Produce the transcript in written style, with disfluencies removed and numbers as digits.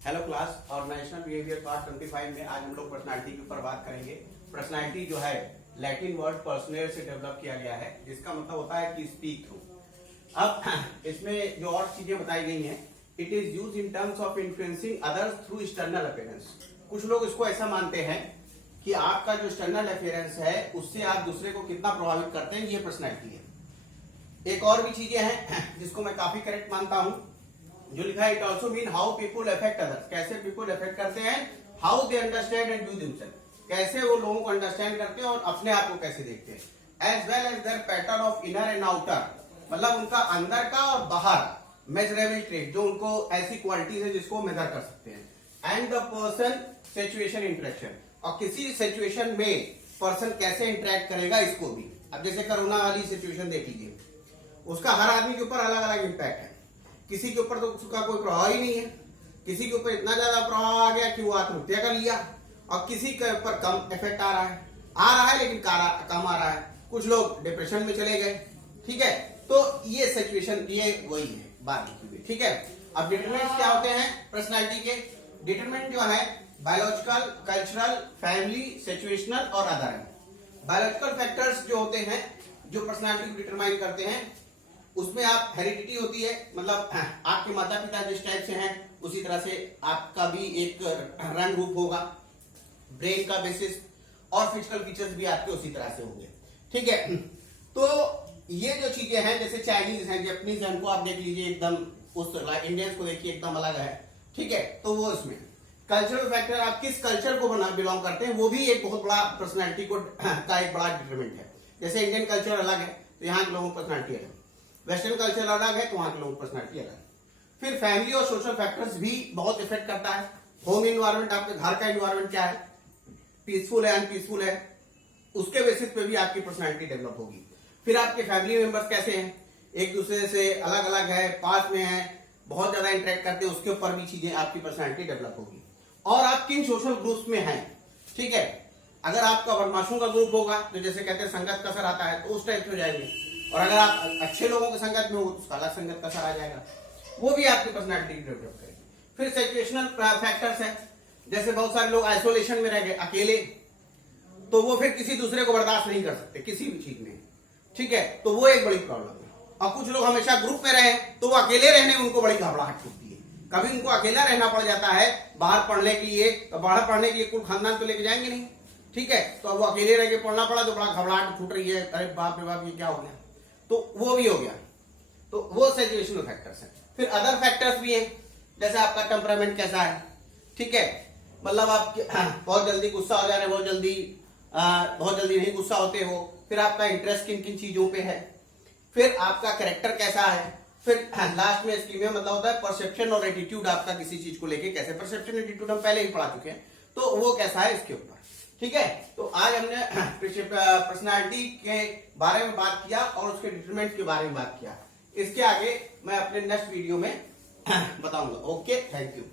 Hello class, और national behaviour part 25 में आज हम लोग पर्सनालिटी के ऊपर बात करेंगे। पर्सनालिटी जो है लैटिन वर्ड पर्सनल से डेवलप किया गया है, जिसका मतलब होता है कि स्पीक थ्रू। अब इसमें जो और चीजें बताई गई हैं, it is use in terms of influencing others through external appearance. कुछ लोग इसको ऐसा मानते हैं कि आपका जो एक्सटर्नल अपीयरेंस है उससे आप दूसरे को कितना प्रभावित करते हैं, ये पर्सनैलिटी है। एक और भी चीजें हैं जिसको मैं काफी करेक्ट मानता हूं, जो लिखा है it also mean how people affect others. कैसे पीपुल अफेक्ट करते हैं, how they understand and view themselves. कैसे वो लोगों को अंडरस्टैंड करते हैं और अपने आप को कैसे देखते हैं। As well as their pattern of inner and outer, मतलब उनका अंदर का और बाहर मेजरेबल ट्रेट, जो उनको ऐसी क्वालिटीज है जिसको मेजर कर सकते हैं। And the person situation interaction, और किसी सिचुएशन में पर्सन कैसे इंटरेक्ट करेगा इसको भी। अब जैसे कोरोना वाली सिचुएशन देख लीजिए, उसका हर आदमी के ऊपर अलग अलग इम्पैक्ट है। किसी के ऊपर तो उसका कोई प्रभाव ही नहीं है, किसी के ऊपर इतना ज्यादा प्रभाव आ गया कि वो आत्महत्या कर लिया, और किसी के ऊपर कम इफेक्ट आ रहा है लेकिन कम आ रहा है। कुछ लोग डिप्रेशन में चले गए, ठीक है। तो ये सिचुएशन ये वही है बात लिखी हुई, ठीक है। अब डिटरमिनेंट्स क्या होते हैं पर्सनालिटी के? डिटरमिनेंट जो है बायोलॉजिकल, कल्चरल, फैमिली, सिचुएशनल और अदर है। बायोलॉजिकल फैक्टर्स जो होते हैं जो पर्सनालिटी को डिटरमाइन करते हैं, उसमें आप हेरिडिटी होती है, मतलब आपके माता पिता जिस टाइप से हैं उसी तरह से आपका भी एक रंग रूप होगा, ब्रेन का बेसिस और फिजिकल फीचर्स भी आपके उसी तरह से होंगे, ठीक है। तो ये जो चीजें हैं, जैसे चाइनीज हैं, जापानीज हैं, उनको आप देख लीजिए एकदम उस इंडियंस को देखिए एकदम अलग है, ठीक है। तो वो इसमें कल्चरल फैक्टर, आप किस कल्चर को बिलोंग करते हैं, वो भी एक बहुत बड़ा पर्सनैलिटी को का एक बड़ा डिटरमिनेंट है। जैसे इंडियन कल्चर अलग है तो यहाँ के लोगों की पर्सनैलिटी अलग, वेस्टर्न कल्चर अलग है तो वहां के लोगों की पर्सनैलिटी अलग। फिर फैमिली और सोशल फैक्टर्स भी बहुत इफेक्ट करता है। होम इन्वायरमेंट, आपके घर का इन्वायरमेंट क्या है, पीसफुल है अनपीसफुल है, उसके बेसिस पे भी आपकी पर्सनैलिटी डेवलप होगी। फिर आपके फैमिली मेंबर्स कैसे हैं, एक दूसरे से अलग अलग है, पास में है, बहुत ज्यादा इंटरेक्ट करते हैं, उसके ऊपर भी चीजें आपकी पर्सनैलिटी डेवलप होगी। और आप किन सोशल ग्रुप्स में हैं, ठीक है। अगर आपका बदमाशों का ग्रुप होगा तो जैसे कहते हैं संगत का असर आता है, तो उस टाइप से हो जाएंगे। और अगर आप अच्छे लोगों के संगत में हो तो उसका अलग संगत का असर आ जाएगा, वो भी आपकी पर्सनैलिटी डेवलप करेगी। फिर सिचुएशनल फैक्टर्स है, जैसे बहुत सारे लोग आइसोलेशन में रह गए, अकेले, तो वो फिर किसी दूसरे को बर्दाश्त नहीं कर सकते किसी भी चीज में, ठीक है। तो वो एक बड़ी प्रॉब्लम है। और कुछ लोग हमेशा ग्रुप में रहे तो वो अकेले रहने में उनको बड़ी घबराहट होती है। कभी उनको अकेला रहना पड़ जाता है बाहर पढ़ने के लिए, तो बाहर पढ़ने के लिए कुल खानदान तो लेके जाएंगे नहीं, ठीक है। तो अब वो अकेले रह के पढ़ना पड़ा तो बड़ा घबराहट छूट रही है, अरे बाप रे बाप ये क्या हो गया, तो वो भी हो गया। तो वो सिचुएशनल फैक्टर्स हैं। फिर अदर फैक्टर्स भी हैं, जैसे आपका टेम्परामेंट कैसा है, ठीक है। मतलब आप बहुत जल्दी गुस्सा हो जा रहे हैं, बहुत जल्दी नहीं गुस्सा होते हो। फिर आपका इंटरेस्ट किन किन चीजों पे है, फिर आपका कैरेक्टर कैसा है। फिर लास्ट में इसकी में मतलब होता है परसेप्शन और एटीट्यूड, आपका किसी चीज को लेके कैसे। परसेप्शन एटीट्यूड हम पहले ही पढ़ा चुके हैं, तो वो कैसा है इसके ऊपर, ठीक है। तो आज हमने पर्सनालिटी के बारे में बात किया और उसके डिटरमिनेंट के बारे में बात किया। इसके आगे मैं अपने नेक्स्ट वीडियो में बताऊंगा। Okay, thank you.